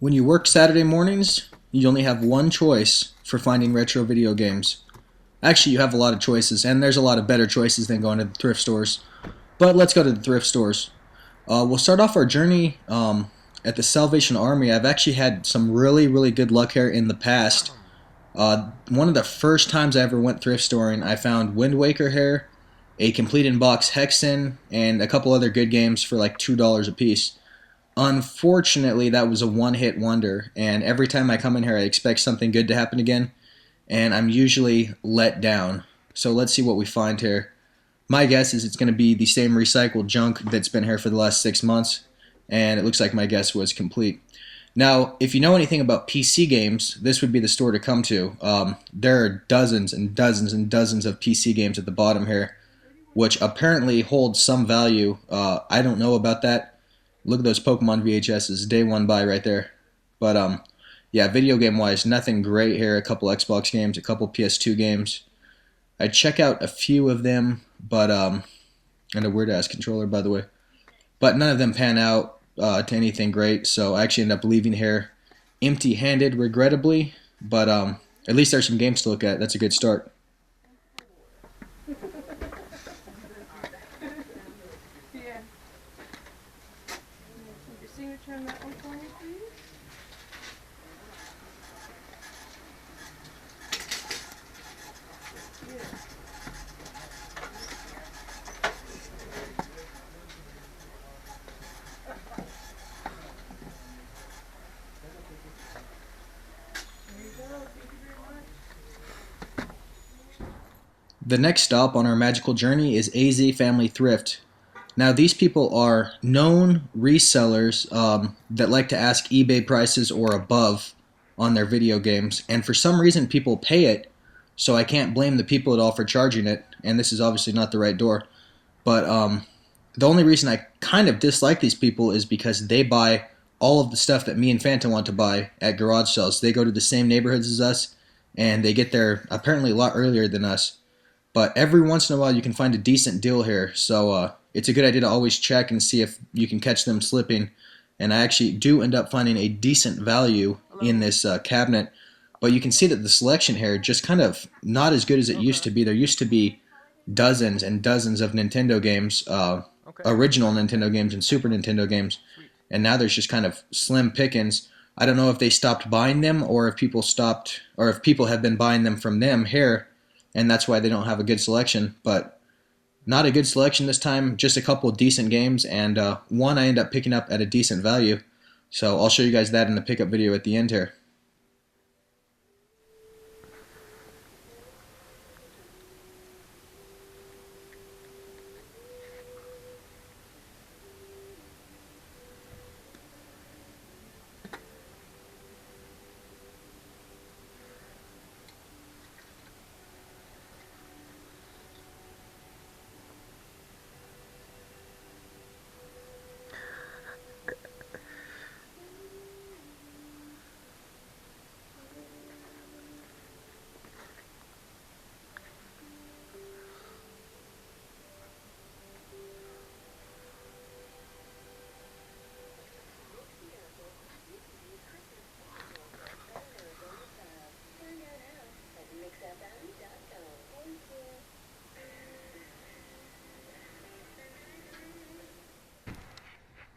When you work Saturday mornings, you only have one choice for finding retro video games. Actually, you have a lot of choices, and there's a lot of better choices than going to the thrift stores. But let's go to the thrift stores. We'll start off our journey at the Salvation Army. I've actually had some really good luck here in the past. One of the first times I ever went thrift storing, I found Wind Waker here, a complete in box Hexen, and a couple other good games for like $2 a piece. Unfortunately, that was a one-hit wonder, and every time I come in here, I expect something good to happen again, and I'm usually let down. So let's see what we find here. My guess is it's going to be the same recycled junk that's been here for the last 6 months, and it looks like my guess was complete. Now, if you know anything about PC games, this would be the store to come to. There are dozens and dozens and dozens of PC games at the bottom here, which apparently hold some value. I don't know about that. Look at those Pokemon VHSs, day one buy right there. But yeah, video game wise, nothing great here. A couple Xbox games, a couple PS2 games. I check out a few of them, but and a weird ass controller, by the way. But none of them pan out to anything great. So I actually end up leaving here empty-handed, regrettably. But at least there's some games to look at. That's a good start. Yeah. Your signature on that one for me, please? Yeah. There you go. Thank you very much. The next stop on our magical journey is AZ Family Thrift. Now, these people are known resellers that like to ask eBay prices or above on their video games, and for some reason, people pay it, so I can't blame the people at all for charging it, and this is obviously not the right door. But the only reason I kind of dislike these people is because they buy all of the stuff that me and Fanta want to buy at garage sales. They go to the same neighborhoods as us, and they get there apparently a lot earlier than us. But every once in a while, you can find a decent deal here, so it's a good idea to always check and see if you can catch them slipping. And I actually do end up finding a decent value in this cabinet, but you can see that the selection here just kind of not as good as it used to be. There used to be dozens and dozens of Nintendo games, original Nintendo games and Super Nintendo games, and now there's just kind of slim pickings. I don't know if they stopped buying them or if people stopped, or if people have been buying them from them here, and that's why they don't have a good selection. But not a good selection this time, just a couple of decent games, and one I end up picking up at a decent value. So I'll show you guys that in the pickup video at the end here.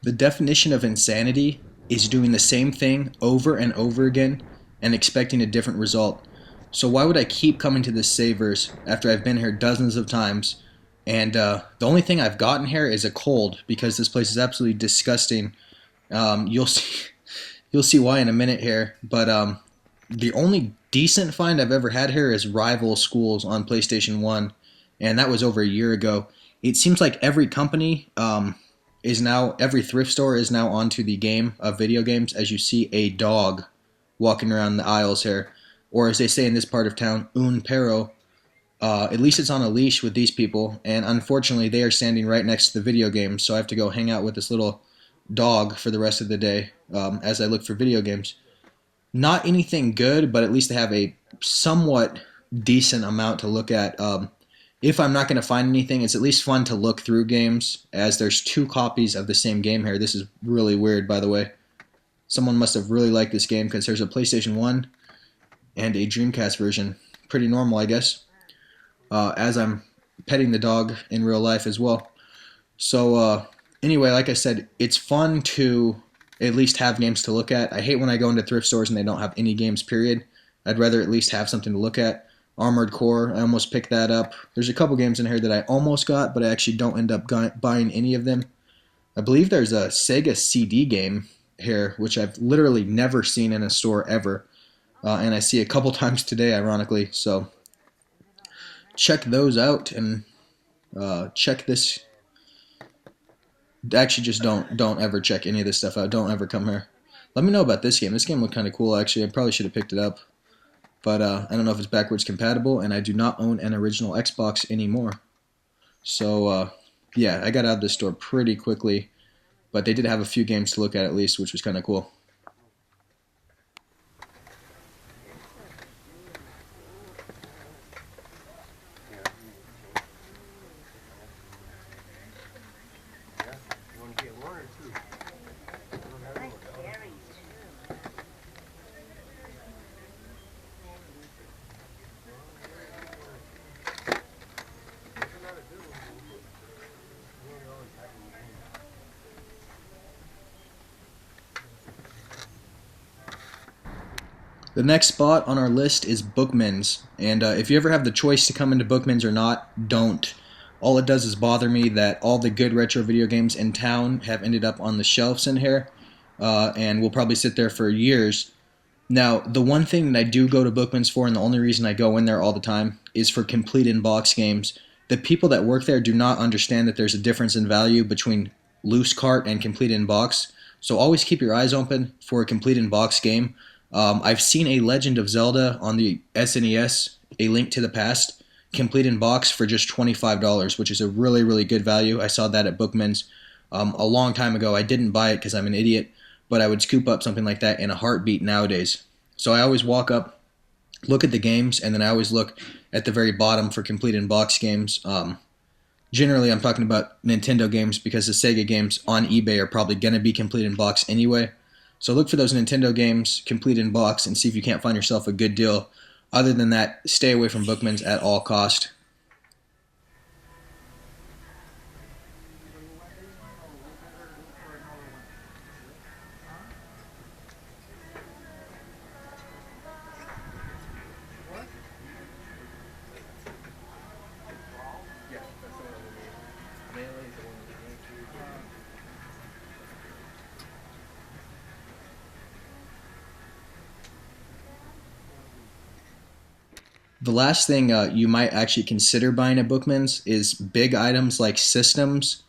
The definition of insanity is doing the same thing over and over again and expecting a different result. So why would I keep coming to this Savers after I've been here dozens of times? And the only thing I've gotten here is a cold because this place is absolutely disgusting. You'll see, you'll see why in a minute here. But the only decent find I've ever had here is Rival Schools on PlayStation 1, and that was over a year ago. It seems like every company every thrift store is now onto the game of video games, as you see a dog walking around the aisles here. Or as they say in this part of town, un perro. At least it's on a leash with these people, and unfortunately they are standing right next to the video games, so I have to go hang out with this little dog for the rest of the day as I look for video games. Not anything good, but at least I have a somewhat decent amount to look at. If I'm not going to find anything, it's at least fun to look through games, as there's two copies of the same game here. This is really weird, by the way. Someone must have really liked this game because there's a PlayStation 1 and a Dreamcast version. Pretty normal, I guess, as I'm petting the dog in real life as well. So, anyway, like I said, it's fun to at least have games to look at. I hate when I go into thrift stores and they don't have any games, period. I'd rather at least have something to look at. Armored Core, I almost picked that up. There's a couple games in here that I almost got, but I actually don't end up buying any of them. I believe there's a Sega CD game here, which I've literally never seen in a store ever. And I see a couple times today, ironically. So check those out and check this. Actually, just don't ever check any of this stuff out. Don't ever come here. Let me know about this game. This game looked kind of cool, actually. I probably should have picked it up, but I don't know if it's backwards compatible, and I do not own an original Xbox anymore. So yeah, I got out of the store pretty quickly, but they did have a few games to look at least, which was kind of cool. The next spot on our list is Bookman's, and if you ever have the choice to come into Bookman's or not, don't. All it does is bother me that all the good retro video games in town have ended up on the shelves in here, and will probably sit there for years. Now, the one thing that I do go to Bookman's for, and the only reason I go in there all the time, is for complete in-box games. The people that work there do not understand that there's a difference in value between loose cart and complete in-box. So always keep your eyes open for a complete in-box game. I've seen a Legend of Zelda on the SNES, A Link to the Past, complete in box for just $25, which is a really, really good value. I saw that at Bookman's a long time ago. I didn't buy it because I'm an idiot, but I would scoop up something like that in a heartbeat nowadays. So I always walk up, look at the games, and then I always look at the very bottom for complete in box games. Generally, I'm talking about Nintendo games because the Sega games on eBay are probably going to be complete in box anyway. So look for those Nintendo games complete in box and see if you can't find yourself a good deal. Other than that, stay away from Bookman's at all cost. The last thing you might actually consider buying at Bookman's is big items like systems,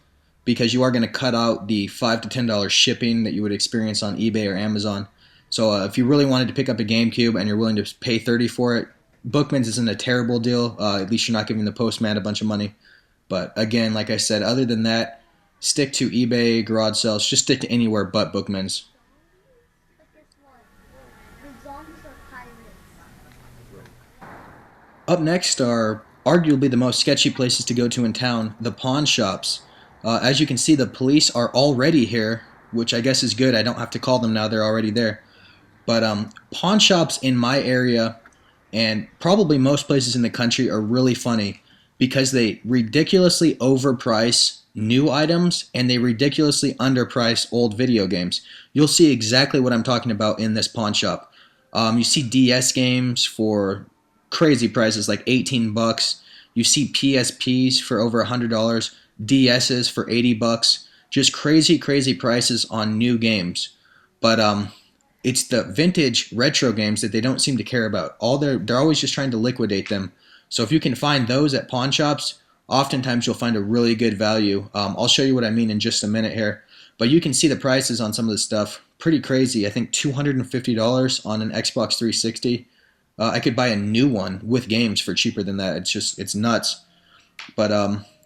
because you are going to cut out the $5 to $10 shipping that you would experience on eBay or Amazon. So if you really wanted to pick up a GameCube and you're willing to pay $30 for it, Bookman's isn't a terrible deal. At least you're not giving the postman a bunch of money. But again, like I said, other than that, stick to eBay, garage sales. Just stick to anywhere but Bookman's. Up next are arguably the most sketchy places to go to in town, the pawn shops. As you can see, the police are already here, which I guess is good. I don't have to call them now, they're already there. But pawn shops in my area and probably most places in the country are really funny because they ridiculously overprice new items and they ridiculously underprice old video games. You'll see exactly what I'm talking about in this pawn shop. You see DS games for crazy prices like 18 bucks. You see PSPs for over $100, DSs for 80 bucks. Just crazy, crazy prices on new games. But it's the vintage retro games that they don't seem to care about. They're always just trying to liquidate them. So if you can find those at pawn shops, oftentimes you'll find a really good value. I'll show you what I mean in just a minute here. But you can see the prices on some of this stuff. Pretty crazy. I think $250 on an Xbox 360. I could buy a new one with games for cheaper than that. It's nuts. But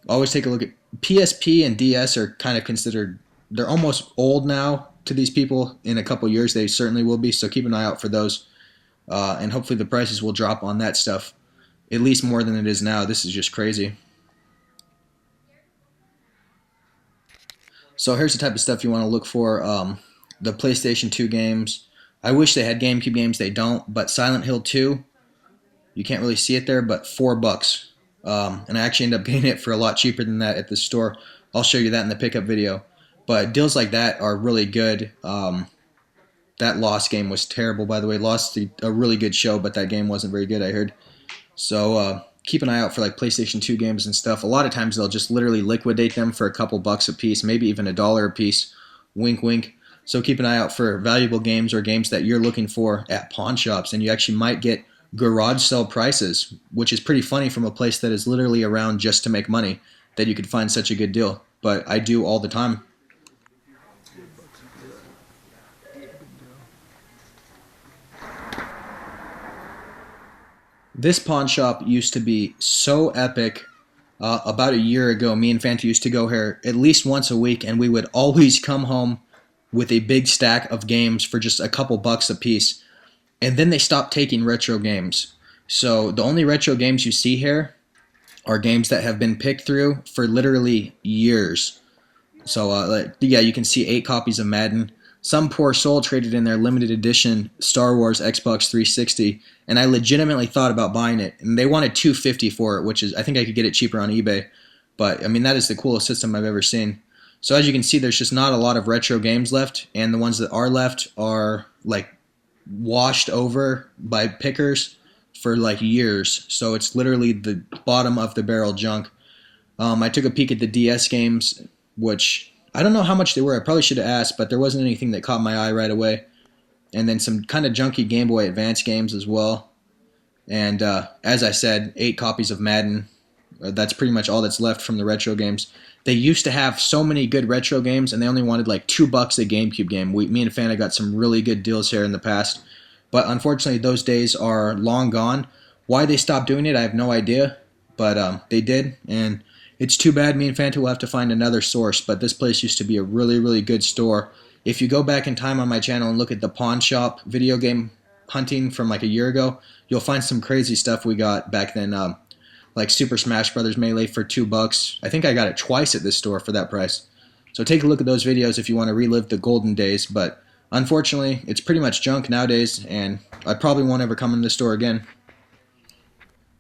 always take a look at PSP and DS are kind of considered, they're almost old now to these people. In a couple years, they certainly will be. So keep an eye out for those. And hopefully the prices will drop on that stuff, at least more than it is now. This is just crazy. So here's the type of stuff you want to look for. the PlayStation 2 games. I wish they had GameCube games. They don't. But Silent Hill 2, you can't really see it there, but $4. And I actually ended up getting it for a lot cheaper than that at the store. I'll show you that in the pickup video. But deals like that are really good. That Lost game was terrible, by the way. Lost a really good show, but that game wasn't very good, I heard. So keep an eye out for like PlayStation 2 games and stuff. A lot of times they'll just literally liquidate them for a couple bucks a piece, maybe even $1 a piece. Wink, wink. So keep an eye out for valuable games or games that you're looking for at pawn shops, and you actually might get garage sale prices, which is pretty funny from a place that is literally around just to make money, that you could find such a good deal. But I do all the time. This pawn shop used to be so epic. About a year ago, me and Fanta used to go here at least once a week, and we would always come home with a big stack of games for just a couple bucks a piece. And then they stopped taking retro games. So the only retro games you see here are games that have been picked through for literally years. So yeah, you can see 8 copies of Madden. Some poor soul traded in their limited edition Star Wars Xbox 360, and I legitimately thought about buying it. And they wanted $250 for it, which is, I think I could get it cheaper on eBay. But I mean, that is the coolest system I've ever seen. So as you can see, there's just not a lot of retro games left, and the ones that are left are like washed over by pickers for like years. So it's literally the bottom of the barrel junk. I took a peek at the DS games, which I don't know how much they were. I probably should have asked, but there wasn't anything that caught my eye right away. And then some kind of junky Game Boy Advance games as well. And as I said, 8 copies of Madden. That's pretty much all that's left from the retro games. They used to have so many good retro games, and they only wanted like $2 a GameCube game. Me and Fanta got some really good deals here in the past. But unfortunately, those days are long gone. Why they stopped doing it, I have no idea. But they did, and it's too bad. Me and Fanta will have to find another source. But this place used to be a really, really good store. If you go back in time on my channel and look at the pawn shop video game hunting from like a year ago, you'll find some crazy stuff we got back then. Like Super Smash Brothers Melee for $2. I think I got it twice at this store for that price. So take a look at those videos if you want to relive the golden days. But unfortunately, it's pretty much junk nowadays, and I probably won't ever come in this store again.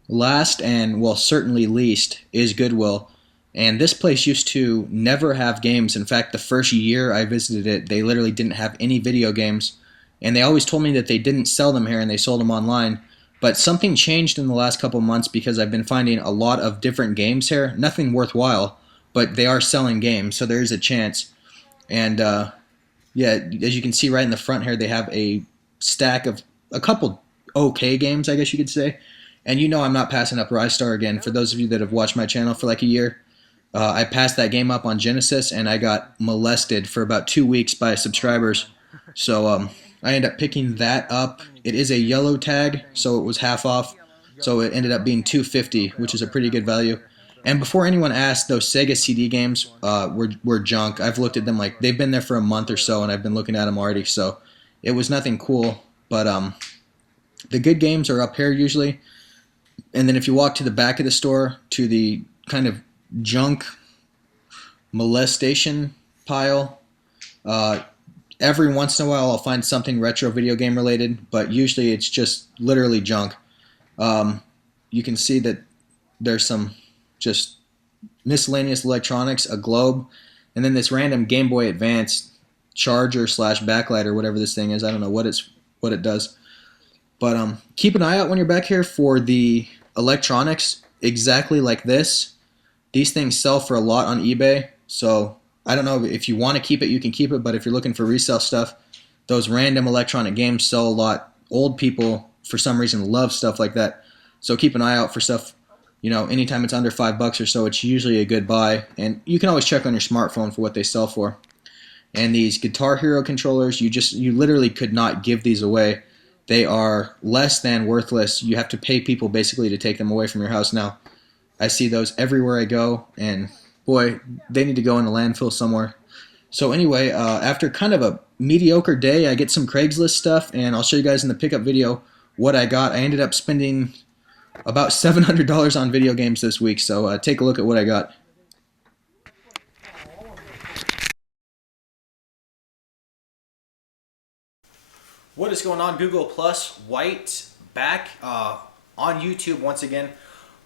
Last and, well, certainly least is Goodwill. And this place used to never have games. In fact, the first year I visited it, they literally didn't have any video games. And they always told me that they didn't sell them here and they sold them online. But something changed in the last couple months because I've been finding a lot of different games here. Nothing worthwhile, but they are selling games, so there is a chance. And yeah, as you can see right in the front here, they have a stack of a couple okay games, I guess you could say. And you know I'm not passing up Rise Star again. For those of you that have watched my channel for like a year, I passed that game up on Genesis, and I got molested for about 2 weeks by subscribers. So I ended up picking that up. It is a yellow tag, so it was half off. So it ended up being $250, which is a pretty good value. And before anyone asked, those Sega CD games were junk. I've looked at them, like they've been there for a month or so, and I've been looking at them already. So it was nothing cool. But the good games are up here usually. And then if you walk to the back of the store, to the kind of junk molestation pile, every once in a while I'll find something retro video game related, but usually it's just literally junk. You can see that there's some just miscellaneous electronics, a globe, and then this random Game Boy Advance charger slash backlight or whatever this thing is. I don't know what it does. But keep an eye out when you're back here for the electronics exactly like this. These things sell for a lot on eBay, so I don't know if you want to keep it, you can keep it, but if you're looking for resale stuff, those random electronic games sell a lot. Old people, for some reason, love stuff like that. So keep an eye out for stuff, you know, anytime it's under $5 or so, it's usually a good buy. And you can always check on your smartphone for what they sell for. And these Guitar Hero controllers, you literally could not give these away. They are less than worthless. You have to pay people basically to take them away from your house now. I see those everywhere I go, and boy, they need to go in a landfill somewhere. So anyway, after kind of a mediocre day, I get some Craigslist stuff, and I'll show you guys in the pickup video what I got. I ended up spending about $700 on video games this week, so take a look at what I got. What is going on, Google Plus? White back on YouTube once again.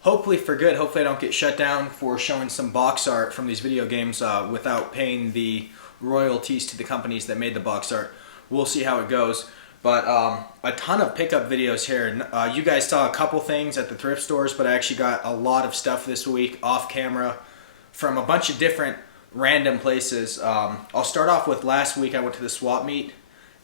Hopefully for good. Hopefully I don't get shut down for showing some box art from these video games without paying the royalties to the companies that made the box art. We'll see how it goes. But a ton of pickup videos here. You guys saw a couple things at the thrift stores, but I actually got a lot of stuff this week off camera from a bunch of different random places. I'll start off with last week. I went to the swap meet.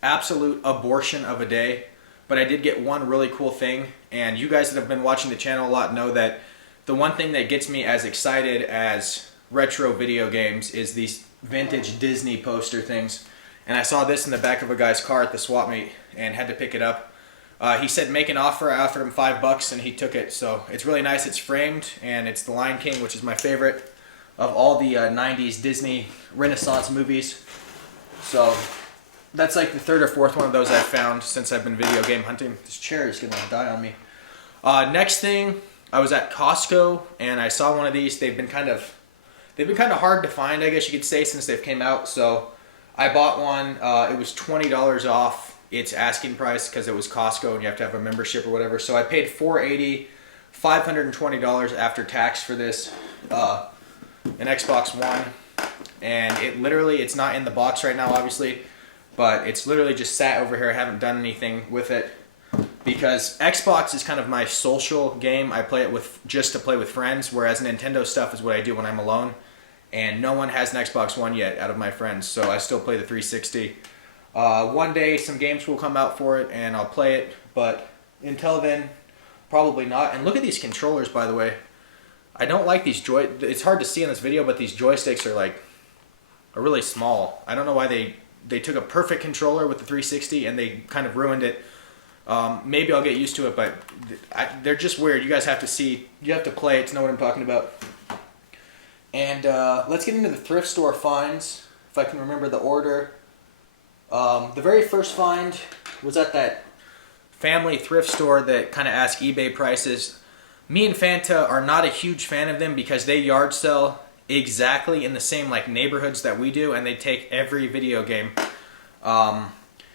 Absolute abortion of a day, but I did get one really cool thing, and you guys that have been watching the channel a lot know that the one thing that gets me as excited as retro video games is these vintage Disney poster things. And I saw this in the back of a guy's car at the swap meet and had to pick it up. He said make an offer. I offered him $5 and he took it. So it's really nice. It's framed and it's The Lion King, which is my favorite of all the 90s Disney Renaissance movies. So that's like the third or fourth one of those I've found since I've been video game hunting. This chair is gonna die on me. Next thing, I was at Costco and I saw one of these. They've been kind of hard to find, I guess you could say, since they've came out. So I bought one. It was $20 off its asking price because it was Costco and you have to have a membership or whatever. So I paid $480, $520 after tax for this, an Xbox One, and it's not in the box right now, obviously. But it's literally just sat over here. I haven't done anything with it because Xbox is kind of my social game. I play it just to play with friends, whereas Nintendo stuff is what I do when I'm alone. And no one has an Xbox One yet out of my friends, so I still play the 360. One day some games will come out for it and I'll play it, but until then, probably not. And look at these controllers, by the way. I don't like these it's hard to see in this video, but these joysticks are really small. I don't know why they took a perfect controller with the 360 and they kind of ruined it. Maybe I'll get used to it, but they're just weird. You guys have to see, you have to play it to know what I'm talking about. And let's get into the thrift store finds, if I can remember the order. The very first find was at that Family Thrift store that kind of asked eBay prices. Me and Fanta are not a huge fan of them because they yard sell exactly in the same neighborhoods that we do, and they take every video game.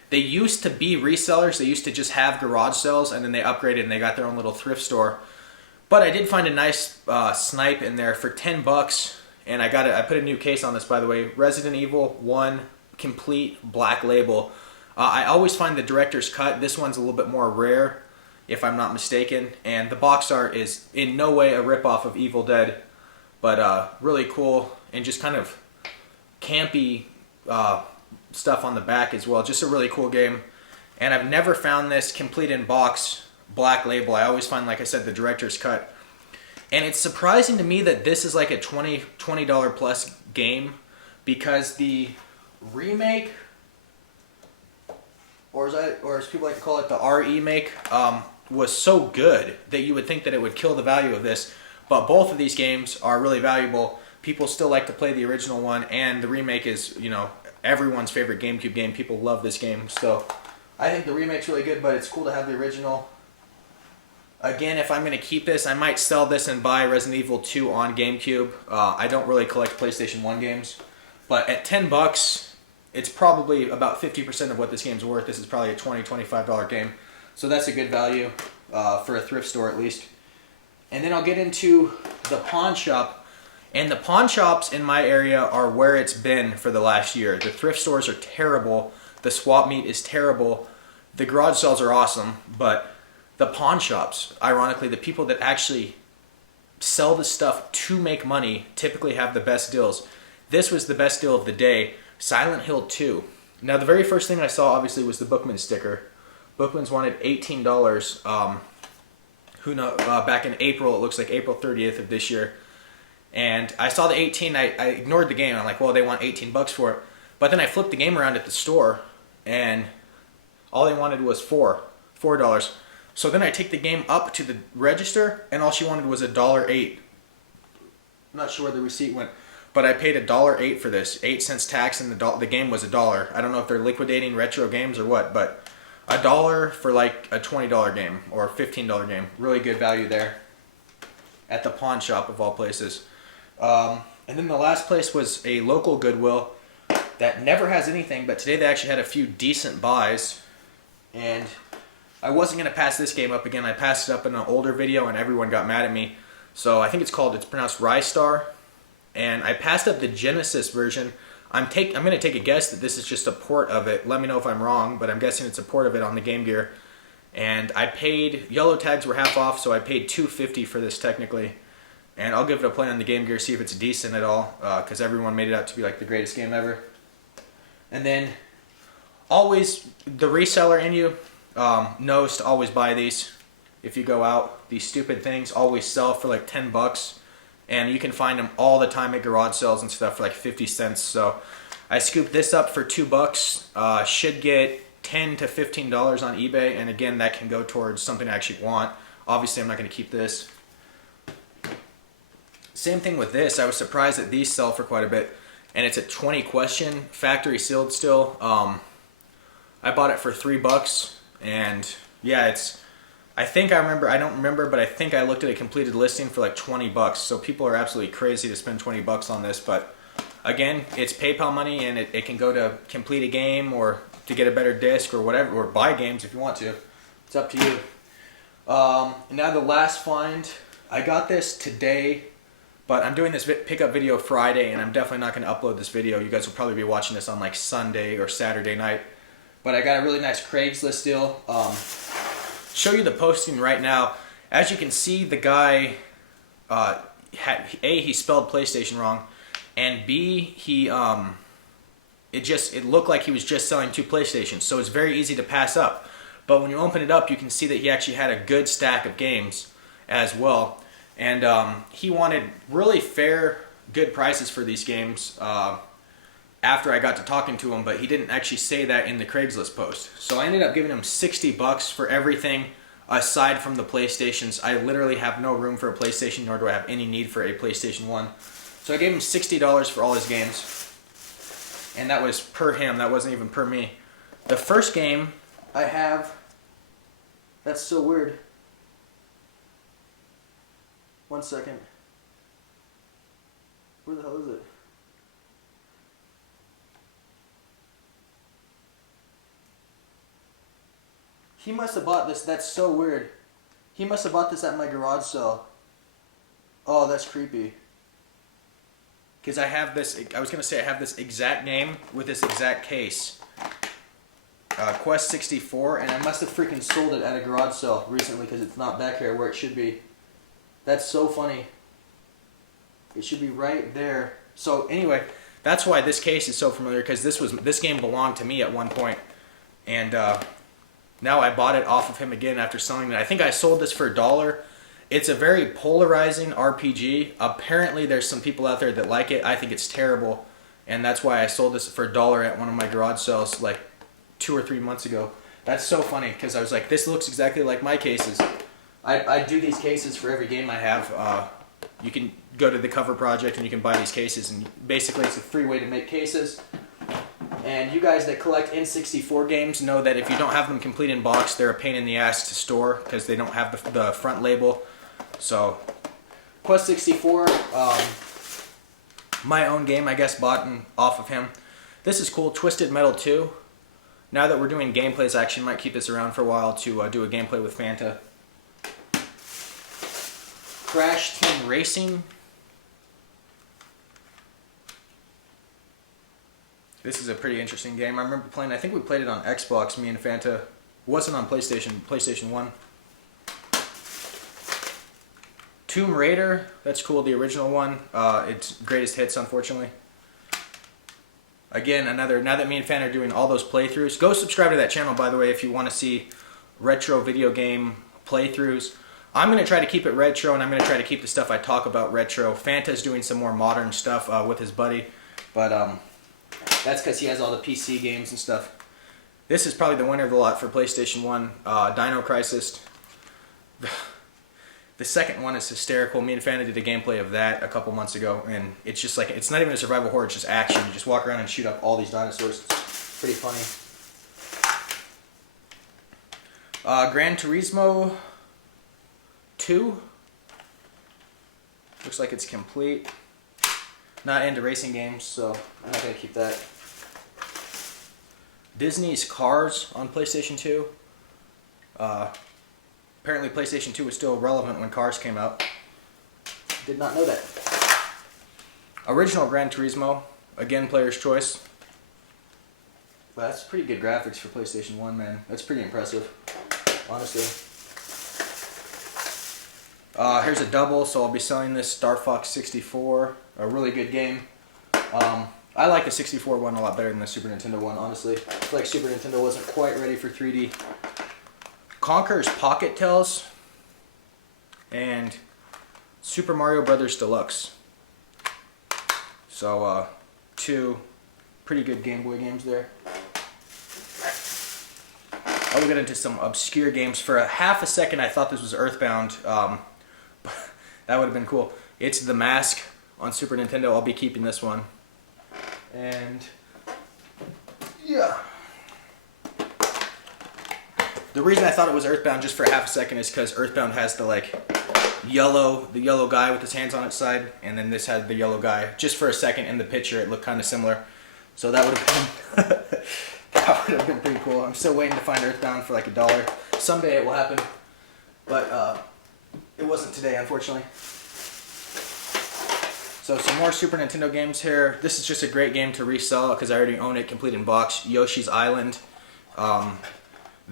They used to be resellers. They used to just have garage sales, and then they upgraded and they got their own little thrift store. But I did find a nice snipe in there for $10, and I put a new case on this, by the way. Resident Evil 1 complete black label. I always find the director's cut. This one's a little bit more rare, if I'm not mistaken, and the box art is in no way a ripoff of Evil Dead. But really cool and just kind of campy stuff on the back as well. Just a really cool game. And I've never found this complete in box black label. I always find, like I said, the director's cut. And it's surprising to me that this is like a $20 plus game because the remake, or as people like to call it, the RE make, was so good that you would think that it would kill the value of this. But both of these games are really valuable. People still like to play the original one, and the remake is, everyone's favorite GameCube game. People love this game. So I think the remake's really good, but it's cool to have the original. Again, if I'm going to keep this, I might sell this and buy Resident Evil 2 on GameCube. I don't really collect PlayStation 1 games. But at $10, it's probably about 50% of what this game's worth. This is probably a $20, $25 game. So that's a good value for a thrift store at least. And then I'll get into the pawn shop. And the pawn shops in my area are where it's been for the last year. The thrift stores are terrible. The swap meet is terrible. The garage sales are awesome. But the pawn shops, ironically, the people that actually sell the stuff to make money typically have the best deals. This was the best deal of the day. Silent Hill 2. Now, the very first thing I saw, obviously, was the Bookman sticker. Bookman's wanted $18. Who knows? Back in April, it looks like April 30th of this year. And I saw the 18. I ignored the game. I'm like, well, they want $18 for it. But then I flipped the game around at the store, and all they wanted was $4. So then I take the game up to the register, and all she wanted was $1.08. I'm not sure where the receipt went, but I paid $1.08 for this. 8 cents tax, and the game was $1. I don't know if they're liquidating retro games or what, but $1 for like a $20 game or $15 game. Really good value there at the pawn shop of all places. And then the last place was a local Goodwill that never has anything, but today they actually had a few decent buys. And I wasn't going to pass this game up again. I passed it up in an older video and everyone got mad at me. So I think it's pronounced Rystar. And I passed up the Genesis version. I'm going to take a guess that this is just a port of it. Let me know if I'm wrong, but I'm guessing it's a port of it on the Game Gear. And I paid, yellow tags were half off, so I paid $2.50 for this technically. And I'll give it a play on the Game Gear, see if it's decent at all, because everyone made it out to be like the greatest game ever. And then, always, the reseller in you knows to always buy these. If you go out, these stupid things always sell for like 10 bucks. And you can find them all the time at garage sales and stuff for like 50 cents. So I scooped this up for 2 bucks. Should get $10 to $15 on eBay. And again, that can go towards something I actually want. Obviously, I'm not going to keep this. Same thing with this. I was surprised that these sell for quite a bit. And it's a 20 question, factory sealed still. I bought it for 3 bucks. And yeah, I don't remember, but I think I looked at a completed listing for like 20 bucks. So people are absolutely crazy to spend 20 bucks on this. But again, it's PayPal money, and it can go to complete a game or to get a better disc or whatever, or buy games if you want to. It's up to you. Now the last find, I got this today, but I'm doing this pickup video Friday, and I'm definitely not going to upload this video. You guys will probably be watching this on like Sunday or Saturday night. But I got a really nice Craigslist deal. Show you the posting right now. As you can see, the guy, he spelled PlayStation wrong, and B, it looked like he was just selling 2 PlayStations, so it's very easy to pass up. But when you open it up, you can see that he actually had a good stack of games as well. And he wanted really fair, good prices for these games after I got to talking to him, but he didn't actually say that in the Craigslist post. So I ended up giving him 60 bucks for everything aside from the PlayStations. I literally have no room for a PlayStation, nor do I have any need for a PlayStation 1. So I gave him $60 for all his games. And that was per him, that wasn't even per me. The first game I have, that's so weird. 1 second. Where the hell is it? He must have bought this. That's so weird. He must have bought this at my garage sale. Oh, that's creepy. Because I have this, I was going to say I have this exact game with this exact case. Quest 64, and I must have freaking sold it at a garage sale recently because it's not back here where it should be. That's so funny. It should be right there. So anyway, that's why this case is so familiar, because this game belonged to me at one point. And now I bought it off of him again after selling it. I think I sold this for $1. It's a very polarizing RPG. Apparently there's some people out there that like it. I think it's terrible. And that's why I sold this for $1 at one of my garage sales like 2 or 3 months ago. That's so funny, because I was like, this looks exactly like my cases. I do these cases for every game I have. You can go to the Cover Project and you can buy these cases. And basically it's a free way to make cases. And you guys that collect N64 games know that if you don't have them complete in box, they're a pain in the ass to store because they don't have the front label. So, Quest 64, my own game, I guess, bought off of him. This is cool, Twisted Metal 2. Now that we're doing gameplays, I actually might keep this around for a while to do a gameplay with Fanta. Crash Team Racing. This is a pretty interesting game. I remember playing, I think we played it on Xbox, me and Fanta. It wasn't on PlayStation 1. Tomb Raider, that's cool, the original one. It's greatest hits, unfortunately. Again, now that me and Fanta are doing all those playthroughs. Go subscribe to that channel, by the way, if you want to see retro video game playthroughs. I'm going to try to keep it retro, and I'm going to try to keep the stuff I talk about retro. Fanta's doing some more modern stuff with his buddy, but that's because he has all the PC games and stuff. This is probably the winner of the lot for PlayStation 1, Dino Crisis. The second one is hysterical. Me and Fanta did a gameplay of that a couple months ago, and it's just like, it's not even a survival horror, it's just action. You just walk around and shoot up all these dinosaurs. It's pretty funny. Gran Turismo 2. Looks like it's complete. Not into racing games, so I'm not going to keep that. Disney's Cars on PlayStation 2. Apparently PlayStation 2 was still relevant when Cars came out. Did not know that. Original Gran Turismo, again player's choice. But that's pretty good graphics for PlayStation 1, man. That's pretty impressive, honestly. Here's a double, so I'll be selling this Star Fox 64, a really good game. I like the 64 one a lot better than the Super Nintendo one, honestly. I feel like Super Nintendo wasn't quite ready for 3D. Conker's Pocket Tales and Super Mario Brothers Deluxe. So, two pretty good Game Boy games there. I will get into some obscure games. For a half a second, I thought this was Earthbound. That would have been cool. It's The Mask on Super Nintendo. I'll be keeping this one. And yeah. The reason I thought it was Earthbound just for half a second is because Earthbound has the yellow guy with his hands on its side, and then this had the yellow guy. Just for a second in the picture, it looked kind of similar. So that would have been that would have been pretty cool. I'm still waiting to find Earthbound for like $1. Someday it will happen, but it wasn't today, unfortunately. So some more Super Nintendo games here. This is just a great game to resell because I already own it complete in box. Yoshi's Island.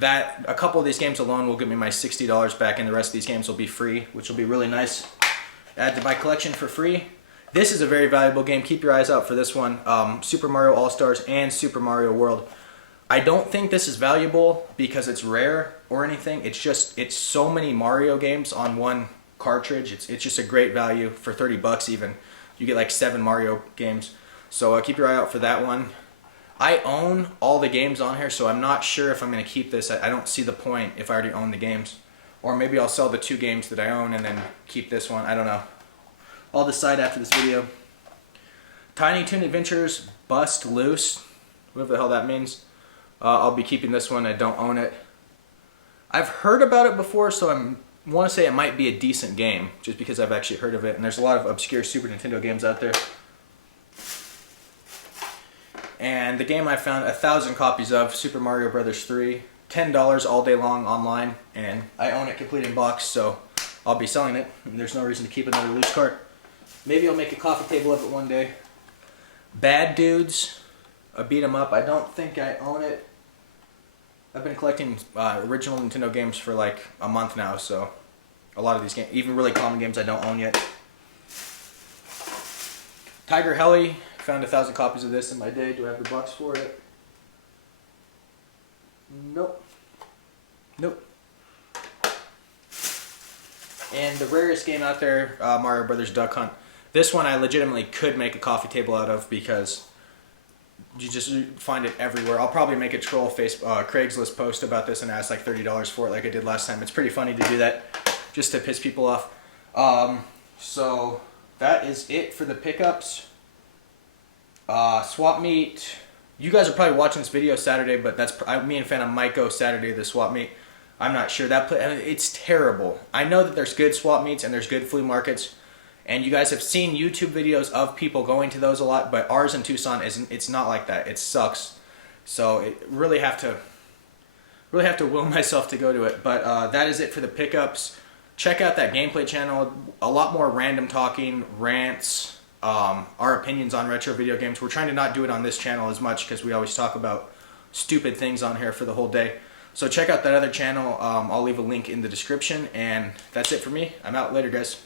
A couple of these games alone will give me my $60 back, and the rest of these games will be free, which will be really nice. Add to my collection for free. This is a very valuable game. Keep your eyes out for this one. Super Mario All-Stars and Super Mario World. I don't think this is valuable because it's rare or anything. It's so many Mario games on one cartridge. It's just a great value for $30 even. You get like 7 Mario games. So keep your eye out for that one. I own all the games on here, so I'm not sure if I'm going to keep this. I don't see the point if I already own the games. Or maybe I'll sell the 2 games that I own and then keep this one. I don't know. I'll decide after this video. Tiny Toon Adventures Bust Loose. Whatever the hell that means. I'll be keeping this one. I don't own it. I've heard about it before, so I want to say it might be a decent game, just because I've actually heard of it. And there's a lot of obscure Super Nintendo games out there. And the game I found 1,000 copies of, Super Mario Brothers 3. $10 all day long online, and I own it complete in box, so I'll be selling it. And there's no reason to keep another loose cart. Maybe I'll make a coffee table of it one day. Bad Dudes, a beat 'em up. I don't think I own it. I've been collecting original Nintendo games for like a month now, so a lot of these games, even really common games, I don't own yet. Tiger Heli, found 1,000 copies of this in my day. Do I have the box for it? Nope. Nope. And the rarest game out there, Mario Brothers Duck Hunt. This one I legitimately could make a coffee table out of because you just find it everywhere. I'll probably make a troll Craigslist post about this and ask like $30 for it like I did last time. It's pretty funny to do that just to piss people off. So that is it for the pickups. Swap meet. You guys are probably watching this video Saturday, but me and Phantom might go Saturday to the swap meet. I'm not sure. It's terrible. I know that there's good swap meets and there's good flea markets, and you guys have seen YouTube videos of people going to those a lot, but ours in Tucson it's not like that. It sucks. So really have to will myself to go to it. But that is it for the pickups. Check out that gameplay channel. A lot more random talking, rants, our opinions on retro video games. We're trying to not do it on this channel as much because we always talk about stupid things on here for the whole day. So check out that other channel. I'll leave a link in the description, and that's it for me. I'm out. Later, guys.